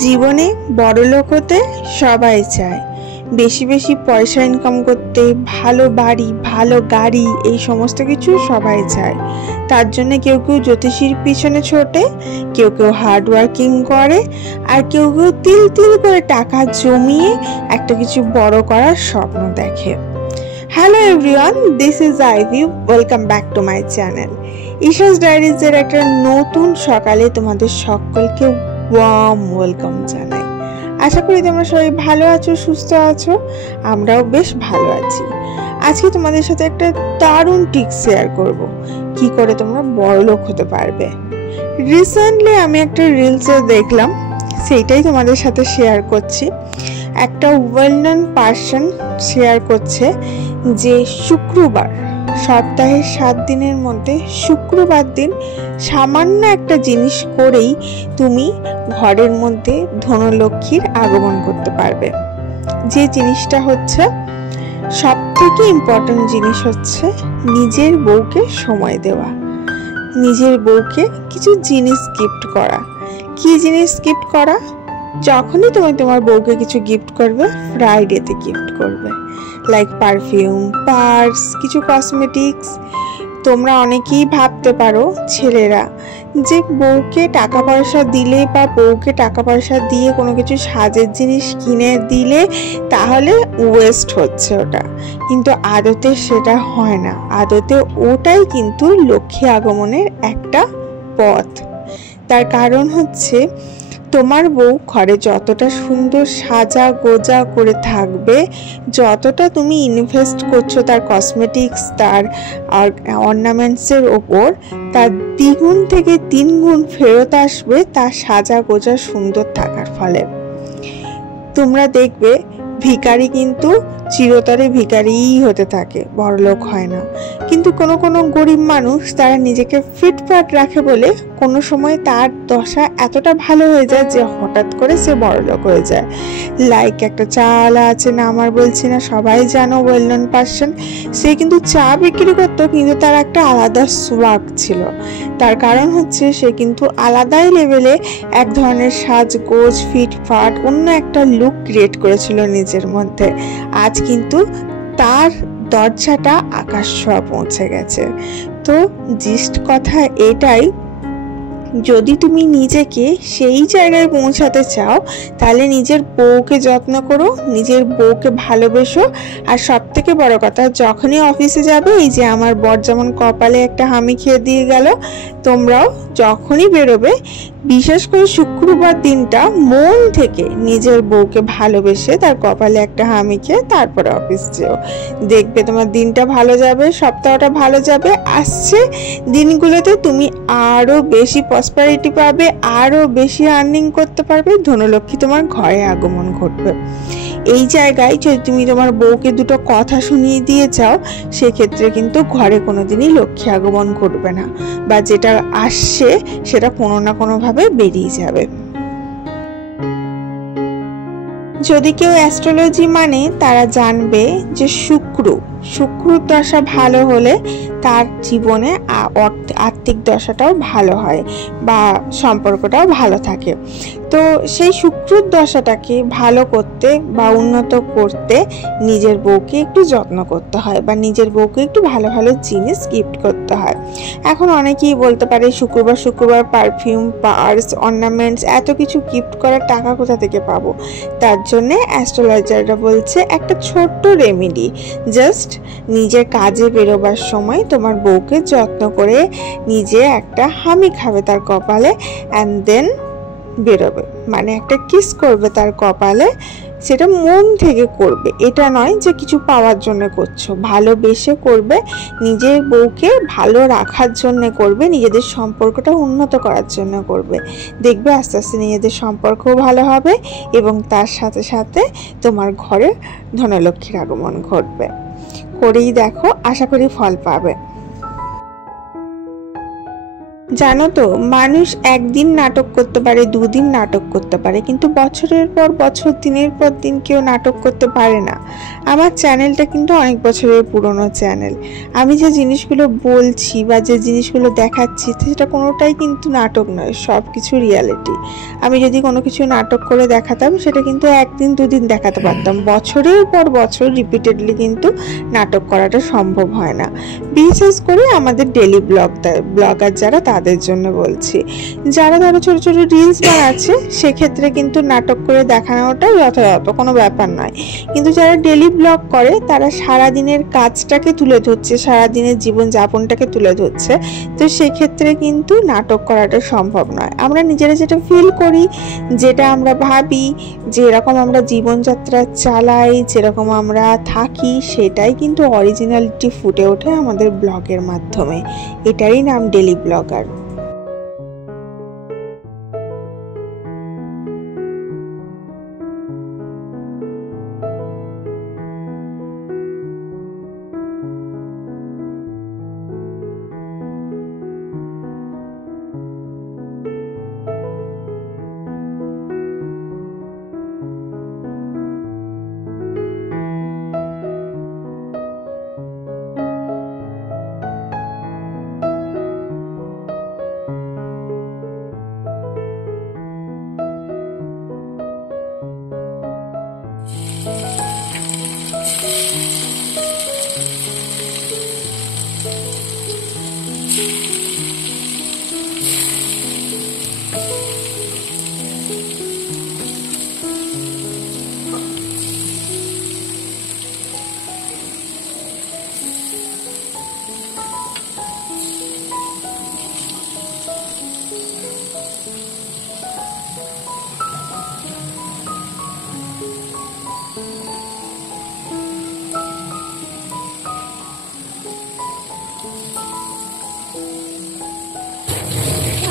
জীবনে বড়লোক হতে সবাই চায়, বেশি বেশি পয়সা ইনকাম করতে, ভালো বাড়ি, ভালো গাড়ি, এই সমস্ত কিছু সবাই চায়। তার জন্য কেউ কেউ জ্যোতিষীর পিছনে ছোটে, কেউ কেউ হার্ড ওয়ার্কিং করে, আর কেউ কেউ তিল তিল করে টাকা জমিয়ে একটা কিছু বড় করার স্বপ্ন দেখে। Hello everyone, this is Ivy. Welcome back to my channel. Isha's ডায়েরিজের একটা নতুন সকালে তোমাদের সকলকে ওয়ার্ম ওয়েলকাম জানাই। আশা করি তোমরা সবাই ভালো আছো, সুস্থ আছো। আমরাও বেশ ভালো আছি। আজকে তোমাদের সাথে একটা দারুণ টিপস শেয়ার করব, কি করে তোমরা বড়লোক হতে পারবে। রিসেন্টলি আমি একটা রিলসে দেখলাম, সেইটাই তোমাদের সাথে শেয়ার করছি। একটা ওয়েল নোন পার্সন শেয়ার করছে যে শুক্রবার, সপ্তাহের 7 দিনের মধ্যে শুক্রবার দিন সামান্য একটা জিনিস করেই তুমি ঘরের মধ্যে ধনলক্ষ্মীর আগমন করতে পারবে। যে জিনিসটা হচ্ছে, সব থেকে ইম্পর্টেন্ট জিনিস হচ্ছে নিজের বউকে সময় দেওয়া, নিজের বউকে কিছু জিনিস গিফট করা। কি জিনিস গিফট করা? যখনই তুমি তোমার বউকে কিছু গিফট করবে, ফ্রাইডেতে গিফট করবে, লাইক পারফিউম, পার্স, কিছু কসমেটিক্স। তোমরা অনেকেই ভাবতে পারো ছেলেরা যে বউকে টাকা পয়সা দিলে বা বউকে টাকা পয়সা দিয়ে কোনো কিছু সাজের জিনিস কিনে দিলে তাহলে ওয়েস্ট হচ্ছে ওটা, কিন্তু আদতে সেটা হয় না। আদতে ওটাই কিন্তু লক্ষ্মী আগমনের একটা পথ। তার কারণ হচ্ছে, তোমার বউ ঘরে যতটা সুন্দর সাজা গোজা করে থাকবে, যতটা তুমি ইনভেস্ট করছো তার কসমেটিক্স, তার অর্নামেন্টসের ওপর, তার দ্বিগুণ থেকে 3 গুণ ফেরত আসবে তার সাজা গোজা সুন্দর থাকার ফলে। তোমরা দেখবে ভিখারি কিন্তু চিরতরে ভিখারিই হতে থাকে, বড়লোক হয় না। কিন্তু কোনো কোনো গরিব মানুষ তারা নিজেকে ফিটফাট রাখে বলে কোনো সময় তার দশা এতটা ভালো হয়ে যায় যে হঠাৎ করে সে বড়লোক হয়ে যায়। লাইক একটা চাওয়ালা আছে, না আমার বলছি না, সবাই জানো, ওয়েল নোন পার্সন। সে কিন্তু চা বিক্রি করতো, কিন্তু তার একটা আলাদা সোয়াগ ছিল। তার কারণ হচ্ছে সে কিন্তু আলাদাই লেভেলে এক ধরনের সাজগোজ, ফিটফাট, অন্য একটা লুক ক্রিয়েট করেছিল নিজের মধ্যে। আজ কিন্তু তার দরজাটা আকাশ ছোঁয়া পৌঁছে গেছে। তো জিস্ট কথা এটাই, যদি তুমি নিজেকে সেই জায়গায় পৌঁছাতে চাও, তাহলে নিজের বউকে যত্ন করো, নিজের বউকে ভালোবেসো। আর সব থেকে বড় কথা, যখনই অফিসে যাবে, এই যে আমার বর যেমন কপালে একটা হামি খেয়ে দিয়ে গেল, তোমরাও যখনই বেরোবে, বিশেষ করে শুক্রবার দিনটা মন থেকে নিজের বউকে ভালোবেসে তার কপালে একটা হামি খেয়ে তারপরে অফিস যেও। দেখবে তোমার দিনটা ভালো যাবে, সপ্তাহটা ভালো যাবে। আসছে দিনগুলোতে তুমি আরো বেশি প্রসপারিটি পাবে, আরো বেশি আর্নিং করতে পারবে, ধনলক্ষ্মী তোমার ঘরে আগমন ঘটবে। এই জায়গায় যদি তুমি তোমার বউকে দুটো কথা শুনিয়ে দিয়ে চাও, সেক্ষেত্রে কিন্তু ঘরে কোনোদিনই লক্ষ্মী আগমন ঘটবে না, বা যেটা আসছে সেটা কোনো না কোনো ভাবে বেরিয়ে যাবে। যদি কেউ অ্যাস্ট্রোলজি মানে, তারা জানবে যে শুক্র দশা ভালো হলে তার জীবনে আর্থিক দশাটাও ভালো হয় বা সম্পর্কটাও ভালো থাকে। তো সেই শুক্রর দশাটাকে ভালো করতে বা উন্নত করতে নিজের বউকে একটু যত্ন করতে হয়, বা নিজের বউকে একটু ভালো ভালো জিনিস গিফট করতে হয়। এখন অনেকেই বলতে পারে শুক্রবার পারফিউম, পার্স, অর্নামেন্টস, এত কিছু গিফট করার টাকা কোথা থেকে পাবো? তার জন্যে অ্যাস্ট্রোলজাররা বলছে একটা ছোট্ট রেমেডি। জাস্ট নিজের কাজে বেরোবার সময় তোমার বউকে যত্ন করে নিজে একটা হামি খাবে তার কপালে, অ্যান্ড দেন বেরোবে, মানে একটা কিস করবে তার কপালে। সেটা মন থেকে করবে, এটা নয় যে কিছু পাওয়ার জন্য করছো, ভালোবেসে করবে, নিজের বউকে ভালো রাখার জন্য করবে, নিজেদের সম্পর্কটা উন্নত করার জন্য করবে। দেখবে আস্তে আস্তে নিজেদের সম্পর্কও ভালো হবে, এবং তার সাথে সাথে তোমার ঘরে ধনলক্ষ্মীর আগমন ঘটবে। করেই দেখো, আশা করি ফল পাবে। জানো তো, মানুষ একদিন নাটক করতে পারে, দুদিন নাটক করতে পারে, কিন্তু বছরের পর বছর, দিনের পর দিন কেউ নাটক করতে পারে না। আমার চ্যানেলটা কিন্তু অনেক বছরের পুরনো চ্যানেল। আমি যে জিনিসগুলো বলছি বা যে জিনিসগুলো দেখাচ্ছি সেটা কোনোটাই কিন্তু নাটক নয়, সব কিছু রিয়ালিটি। আমি যদি কোনো কিছু নাটক করে দেখাতাম সেটা কিন্তু একদিন দুদিন দেখাতে পারতাম, বছরের পর বছর রিপিটেডলি কিন্তু নাটক করাটা সম্ভব হয় না। বিশেষ করে আমাদের ডেলি ব্লগার যারা, তাদের জন্য বলছি। যারা ধরো ছোট ছোট রিলস বানাচ্ছে সেক্ষেত্রে কিন্তু নাটক করে দেখানোটা যথাযথ কোনো ব্যাপার নয়, কিন্তু যারা ডেলি ব্লগ করে তারা সারাদিনের কাজটাকে তুলে ধরছে, সারাদিনের জীবনযাপনটাকে তুলে ধরছে, তো সেক্ষেত্রে কিন্তু নাটক করাটা সম্ভব নয়। আমরা নিজেরা যেটা ফিল করি, যেটা আমরা ভাবি, যেরকম আমরা জীবনযাত্রা চালাই, যেরকম আমরা থাকি, সেটাই কিন্তু অরিজিনালিটি ফুটে ওঠে আমাদের ব্লগের মাধ্যমে। এটারই নাম ডেলি ব্লগার।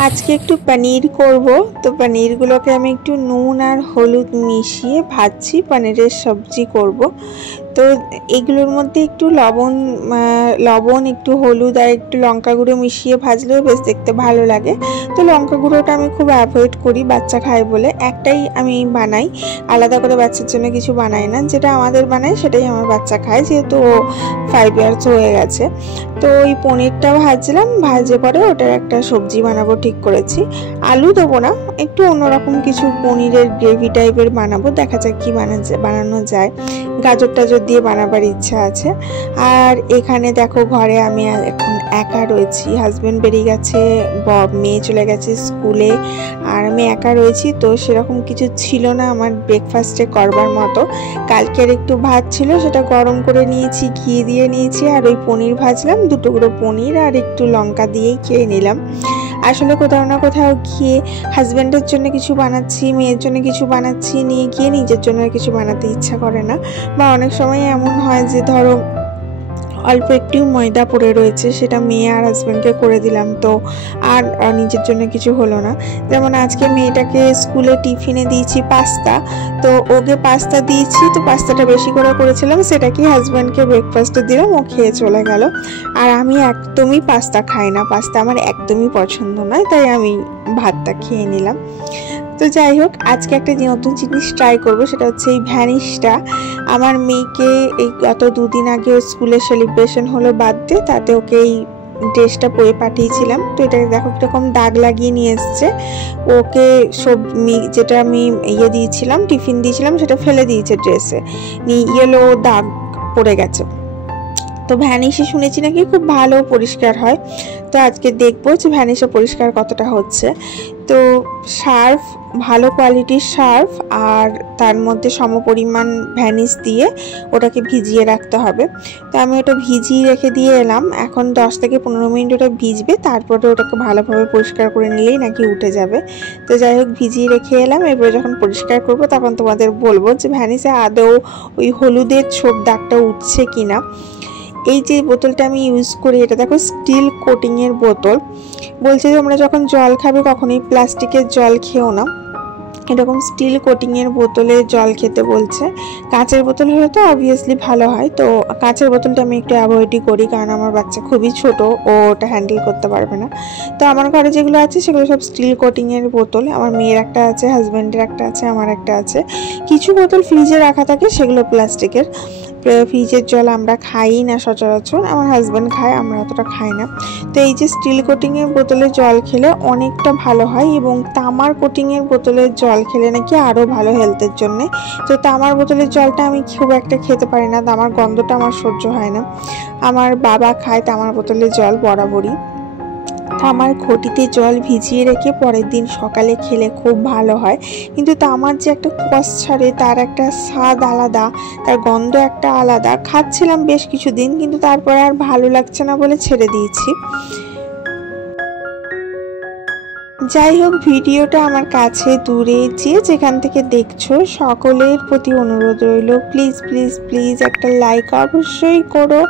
আজকে একটু পনির করব, তো পনিরগুলোকে আমি একটু নুন আর হলুদ মিশিয়ে ভাজছি, পনিরের সবজি করব। তো এগুলোর মধ্যে একটু লবণ একটু হলুদ আর একটু লঙ্কা গুঁড়ো মিশিয়ে ভাজলেও বেশ দেখতে ভালো লাগে। তো লঙ্কা গুঁড়োটা আমি খুব অ্যাভয়েড করি, বাচ্চা খায় বলে। একটাই আমি বানাই, আলাদা করে বাচ্চার জন্য কিছু বানাই না। যেটা আমাদের বানাই সেটাই আমার বাচ্চা খায়, যেহেতু ও 5 ইয়ার্স হয়ে গেছে। তো ওই পনিরটা ভাজলাম, ভাজে পরে ওটার একটা সবজি বানাবো ঠিক করেছি। আলু দেবো না, একটু অন্যরকম কিছু পনিরের গ্রেভি টাইপের বানাবো, দেখা যাক কি বানানো যায়। গাজর টাজর দিয়ে বানাবার ইচ্ছা আছে। আর এখানে দেখো ঘরে আমি এখন একা রয়েছি, হাজব্যান্ড বেরিয়ে গেছে, মেয়ে চলে গেছে স্কুলে, আর আমি একা রয়েছি। তো সেরকম কিছু ছিল না আমার ব্রেকফাস্টে করবার মতো। কালকের একটু ভাত ছিল, সেটা গরম করে নিয়েছি, ঘি দিয়ে নিয়েছি, আর ওই পনির ভাজলাম, 2 টুকরো পনির আর একটু লঙ্কা দিয়েই খেয়ে নিলাম। আসলে কোথাও না কোথাও গিয়ে হাজব্যান্ডের জন্য কিছু বানাচ্ছি, মেয়ের জন্য কিছু বানাচ্ছি, নিয়ে গিয়ে নিজের জন্য কিছু বানাতে ইচ্ছা করে না। বা অনেক সময় এমন হয় যে ধরো অল্প একটু ময়দা পড়ে রয়েছে, সেটা মেয়ে আর হাজব্যান্ডকে করে দিলাম, তো আর নিজের জন্য কিছু হলো না। যেমন আজকে মেয়েটাকে স্কুলে টিফিনে দিয়েছি পাস্তা, তো ওকে পাস্তা দিয়েছি, তো পাস্তাটা বেশি করে করেছিলাম, সেটাকে হাজব্যান্ডকে ব্রেকফাস্টে দিলাম, ও খেয়ে চলে গেল। আর আমি একদমই পাস্তা খাই না, পাস্তা আমার একদমই পছন্দ নয়, তাই আমি ভাতটা খেয়ে নিলাম। তো যাই হোক, আজকে একটা নতুন জিনিস ট্রাই করব, সেটা হচ্ছে এই ভ্যানিশটা। আমার মেয়েকে এই গত 2 দিন আগে স্কুলে সেলিব্রেশন হলো বার্থডে, তাতে ওকে এই ড্রেসটা পরে পাঠিয়েছিলাম। তো এটা দেখো কিরকম দাগ লাগিয়ে নিয়ে এসছে। ওকে যেটা আমি দিয়েছিলাম, টিফিন দিয়েছিলাম, সেটা ফেলে দিয়েছে ড্রেসে, ইয়েলো দাগ পড়ে গেছে। তো ভ্যানিশে শুনেছি নাকি খুব ভালো পরিষ্কার হয়, তো আজকে দেখবো যে ভ্যানিশে পরিষ্কার কতটা হচ্ছে। তো সার্ফ, ভালো কোয়ালিটির সার্ফ আর তার মধ্যে সমপরিমাণ ভ্যানিশ দিয়ে ওটাকে ভিজিয়ে রাখতে হবে। তো আমি ওটা ভিজিয়ে রেখে দিয়ে এলাম, এখন 10 থেকে 15 মিনিট ওটা ভিজবে, তারপরে ওটাকে ভালোভাবে পরিষ্কার করে নিলেই নাকি উঠে যাবে। তো যাই হোক, ভিজিয়ে রেখে এলাম, এরপরে যখন পরিষ্কার করবো তখন তোমাদের বলবো যে ভ্যানিশে আদৌ ওই হলুদের ছোপ দাগটা উঠছে কিনা। এই যে বোতলটা আমি ইউজ করি, এটা দেখো স্টিল কোটিংয়ের বোতল। বলছে যে তোমরা যখন জল খাবে কখনোই প্লাস্টিকের জল খেও না, এরকম স্টিল কোটিংয়ের বোতলে জল খেতে বলছে। কাঁচের বোতল হলে তো অবভিয়াসলি ভালো হয়, তো কাঁচের বোতলটা আমি একটু অ্যাভয়েডই করি, কারণ আমার বাচ্চা খুবই ছোট, ও ওটা হ্যান্ডেল করতে পারবে না। তো আমার ঘরে যেগুলো আছে সেগুলো সব স্টিল কোটিংয়ের বোতল। আমার মেয়ের একটা আছে, হাজব্যান্ডের একটা আছে, আমার একটা আছে। কিছু বোতল ফ্রিজে রাখা থাকে, সেগুলো প্লাস্টিকের। ফ্রিজের জল আমরা খাই না সচরাচর, আমার হাজব্যান্ড খায়, আমরা অতটা খাই না। তো এই যে স্টিল কোটিংয়ের বোতলে জল খেলে অনেকটা ভালো হয়, এবং তামার কোটিংয়ের বোতলের জল খেলে নাকি আরও ভালো হেলথের জন্যে। তো তামার বোতলের জলটা আমি খুব একটা খেতে পারি না, তামার গন্ধটা আমার সহ্য হয় না। আমার বাবা খায় তামার বোতলের জল বরাবরই। তামার ঘটিতে জল ভিজিয়ে রেখে পরের দিন সকালে খেলে খুব ভালো হয়, কিন্তু তামার যে একটা কস ছাড়ে, তার একটা স্বাদ আলাদা, তার গন্ধ একটা আলাদা। খাচ্ছিলাম বেশ কিছুদিন, কিন্তু তারপরে আর ভালো লাগছে না বলে ছেড়ে দিয়েছি। যাই হোক, ভিডিওটা আমার কাছে দূরে যে যেখান থেকে দেখছো সকলের প্রতি অনুরোধ রইল, প্লিজ প্লিজ প্লিজ একটা লাইক অবশ্যই করো,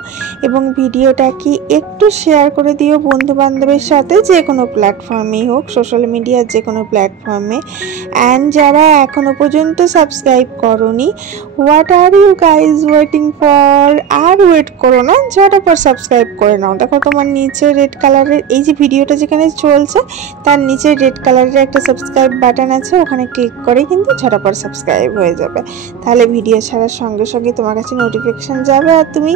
এবং ভিডিওটাকে একটু শেয়ার করে দিও বন্ধু বান্ধবের সাথে, যে কোনো প্ল্যাটফর্মেই হোক, সোশ্যাল মিডিয়ার যে কোনো প্ল্যাটফর্মে। অ্যান্ড যারা এখনো পর্যন্ত সাবস্ক্রাইব করোনি, what are you guys waiting for? আর ওয়েট করো না, ঝটাপট সাবস্ক্রাইব করে নাও। দেখো তোমার নিচে রেড কালারের এই যে ভিডিওটা যেখানে চলছে তার নিচে রেড কালারের একটা সাবস্ক্রাইব বাটন আছে, ওখানে ক্লিক করে কিন্তু ঝটাপট সাবস্ক্রাইব হয়ে যাবে। তাহলে ভিডিও ছাড়ার সঙ্গে সঙ্গে তোমার কাছে নোটিফিকেশন যাবে, আর তুমি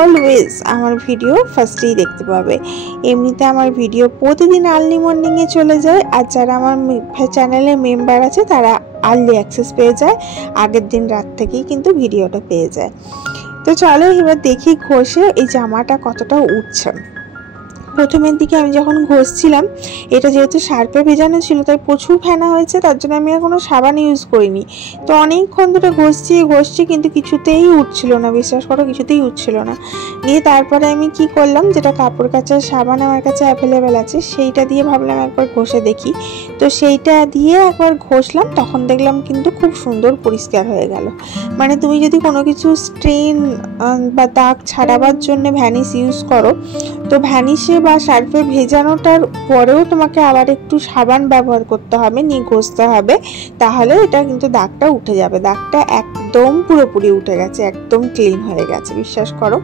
অলওয়েজ আমার ভিডিও ফার্স্টেই দেখতে পাবে। এমনিতে আমার ভিডিও প্রতিদিন আর্লি মর্নিংয়ে চলে যায়, আর যারা আমার চ্যানেলে মেম্বার আছে তারা আর্লি অ্যাক্সেস পেয়ে যায়, আগের দিন রাত থেকেই কিন্তু ভিডিওটা পেয়ে যায়। তো চলো এবার দেখি ঘষে এই জামাটা কতটা উঠছে। প্রথমের দিকে আমি যখন ঘষছিলাম, এটা যেহেতু সার্ফে ভেজানো ছিল তাই প্রচুর ফেনা হয়েছে, তার জন্য আমি এখনো সাবান ইউজ করিনি। তো অনেকক্ষণ ধরে ঘষছি কিন্তু কিছুতেই উঠছিল না, বিশ্বাস করো কিছুতেই উঠছিল না। নিয়ে তারপরে আমি কি করলাম, যেটা কাপড় কাচার সাবান আমার কাছে অ্যাভেলেবেল আছে সেইটা দিয়ে ভাবলাম একবার ঘষে দেখি। তো সেইটা দিয়ে একবার ঘষলাম, তখন দেখলাম কিন্তু খুব সুন্দর পরিষ্কার হয়ে গেল। মানে তুমি যদি কোনো কিছু স্ট্রেন বা দাগ ছাড়াবার জন্য ভ্যানিশ ইউজ করো, তো ভ্যানিশে বা সার্ফে ভেজানোটার পরেও তোমাকে আবার একটু সাবান ব্যবহার করতে হবে, নিয়ে ঘষতে হবে, তাহলে এটা কিন্তু দাগটা উঠে যাবে। দাগটা একদম পুরোপুরি উঠে গেছে, একদম ক্লিন হয়ে গেছে, বিশ্বাস করো।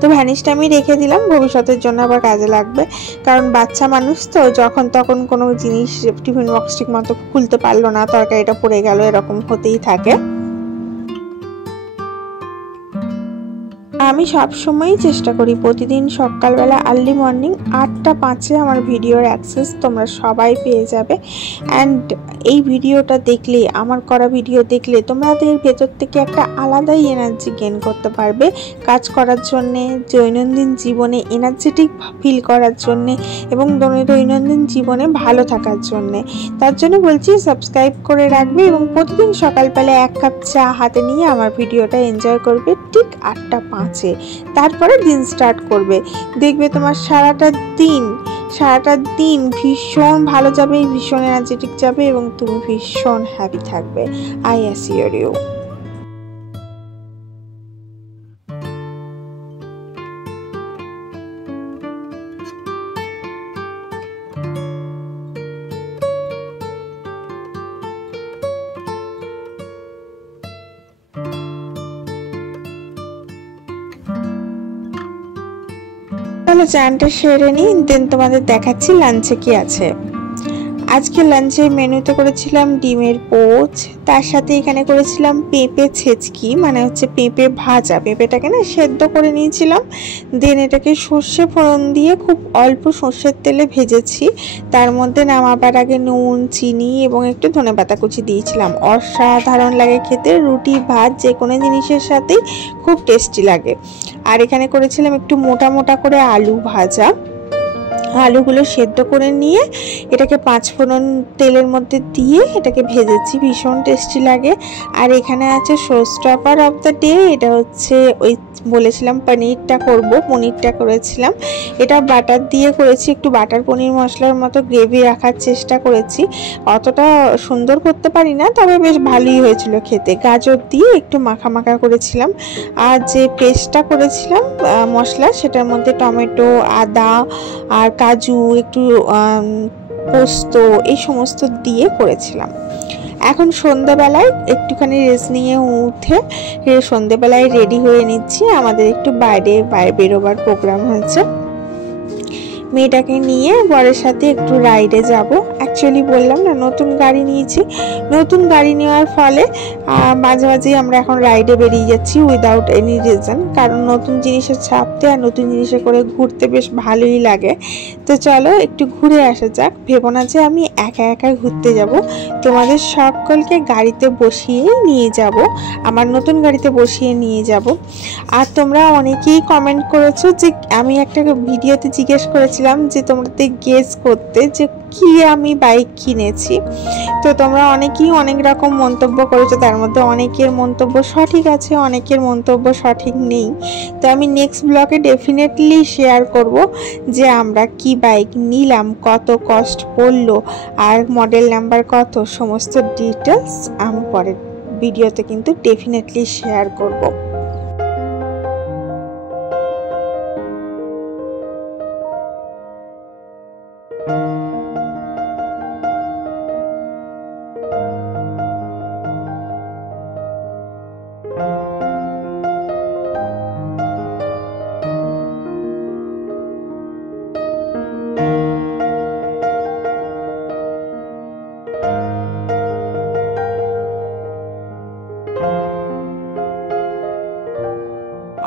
তো ভ্যানিশটা আমি রেখে দিলাম, ভবিষ্যতের জন্য আবার কাজে লাগবে, কারণ বাচ্চা মানুষ তো, যখন তখন কোনো জিনিস টিফিন বক্স ঠিক মতো খুলতে পারলো না, তরকারিটা পড়ে গেল, এরকম হতেই থাকে। আমি সবসময়ই চেষ্টা করি প্রতিদিন সকালবেলা আর্লি মর্নিং 8:05 আমার ভিডিওর অ্যাক্সেস তোমরা সবাই পেয়ে যাবে। অ্যান্ড এই ভিডিওটা দেখলে, আমার করা ভিডিও দেখলে তোমাদের ভেতর থেকে একটা আলাদাই এনার্জি গেইন করতে পারবে কাজ করার জন্যে, দৈনন্দিন জীবনে এনার্জেটিক ফিল করার জন্যে, এবং দৈনন্দিন জীবনে ভালো থাকার জন্যে। তার জন্য বলছি সাবস্ক্রাইব করে রাখবে, এবং প্রতিদিন সকালবেলা 1 কাপ চা হাতে নিয়ে আমার ভিডিওটা এনজয় করবে ঠিক 8:05। তারপরে দিন স্টার্ট করবে, দেখবে তোমার সারাটা দিন ভীষণ ভালো যাবে, ভীষণ এনার্জেটিক যাবে, এবং তুমি ভীষণ হ্যাপি থাকবে। I assure you. তাহলে চানটা সেরে নিই, দেন তোমাদের দেখাচ্ছি লাঞ্চে কি আছে। আজকে লাঞ্চের মেনুতে করেছিলাম ডিমের পোচ, তার সাথে এখানে করেছিলাম পেঁপে ছেচকি, মানে হচ্ছে পেঁপে ভাজা। পেঁপেটাকে না সেদ্ধ করে নিয়েছিলাম, দেন এটাকে সর্ষে ফোড়ন দিয়ে খুব অল্প সর্ষের তেলে ভেজেছি। তার মধ্যে নামাবার আগে নুন, চিনি এবং একটু ধনেপাতা কুচি দিয়েছিলাম। অসাধারণ লাগে খেতে, রুটি ভাত যে কোনো জিনিসের সাথেই খুব টেস্টি লাগে। আর এখানে করেছিলাম একটু মোটা মোটা করে আলু ভাজা। আলুগুলো সেদ্ধ করে নিয়ে এটাকে 5 ফোড়ন তেলের মধ্যে দিয়ে এটাকে ভেজেছি, ভীষণ টেস্টি লাগে। আর এখানে আছে শোস্টপার অফ দ্য ডে, এটা হচ্ছে ওই বলেছিলাম পনিরটা করব, পনিরটা করেছিলাম। এটা বাটার দিয়ে করেছি, একটু বাটার পনির মশলার মতো গ্রেভি রাখার চেষ্টা করেছি। অতটা সুন্দর করতে পারি না, তবে বেশ ভালোই হয়েছিল খেতে। গাজর দিয়ে একটু মাখা মাখা করেছিলাম। আর যে পেস্টটা করেছিলাম মশলা, সেটার মধ্যে টমেটো, আদা আর কাজু, একটু পোস্ত এই সমস্ত দিয়ে করেছিলাম। এখন সন্ধ্যাবেলায় একটুখানি রেস্ট নিয়ে উঠে সন্ধ্যাবেলায় রেডি হয়ে নিচ্ছি। আমাদের একটু বাইরে বেরোবার প্রোগ্রাম হয়েছে, মেয়েটাকে নিয়ে বরের সাথে একটু রাইডে যাব। অ্যাকচুয়ালি বললাম না নতুন গাড়ি নিয়েছি, নতুন গাড়ি নেওয়ার ফলে মাঝে মাঝেই আমরা এখন রাইডে বেরিয়ে যাচ্ছি উইদাউট এনি রিজন, কারণ নতুন জিনিসের ছাপতে আর নতুন জিনিসে করে ঘুরতে বেশ ভালোই লাগে। তো চলো একটু ঘুরে আসা যাক। ভেবো না যে আমি একা একা ঘুরতে যাব, তোমাদের সকলকে গাড়িতে বসিয়ে নিয়ে যাব, আমার নতুন গাড়িতে বসিয়ে নিয়ে যাব। আর তোমরা অনেকেই কমেন্ট করেছো যে আমি একটা ভিডিওতে জিজ্ঞেস করেছিলাম যে তোমাদের গেস করতে যে কি আমি বাইক কিনেছি। তো তোমরা অনেকেই অনেক রকম মন্তব্য করেছো, তার মধ্যে অনেকের মন্তব্য সঠিক আছে, অনেকের মন্তব্য সঠিক নেই। তো আমি নেক্সট ব্লগে ডেফিনেটলি শেয়ার করব যে আমরা কি বাইক নিলাম, কত কস্ট পড়লো আর মডেল নাম্বার কত, সমস্ত ডিটেলস আমি পরের ভিডিওতে কিন্তু ডেফিনেটলি শেয়ার করব।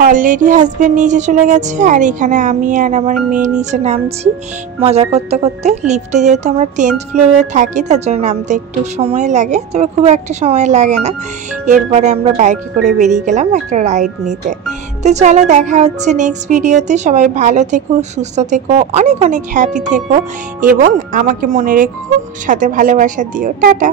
অলরেডি হাজবেন্ড নিচে চলে গেছে আর এখানে আমি আর আমার মেয়ে নিচে নামছি মজা করতে করতে। লিফটে যেহেতু আমরা 10th ফ্লোরে থাকি তার জন্য নামতে একটু সময় লাগে, তবে খুব একটা সময় লাগে না। এরপরে আমরা বাইকে করে বেরিয়ে গেলাম একটা রাইড নিতে। তো চলো দেখা হচ্ছে নেক্সট ভিডিওতে। সবাই ভালো থেকো, সুস্থ থেকো, অনেক অনেক হ্যাপি থেকো এবং আমাকে মনে রেখো, সাথে ভালোবাসা দিও। টাটা।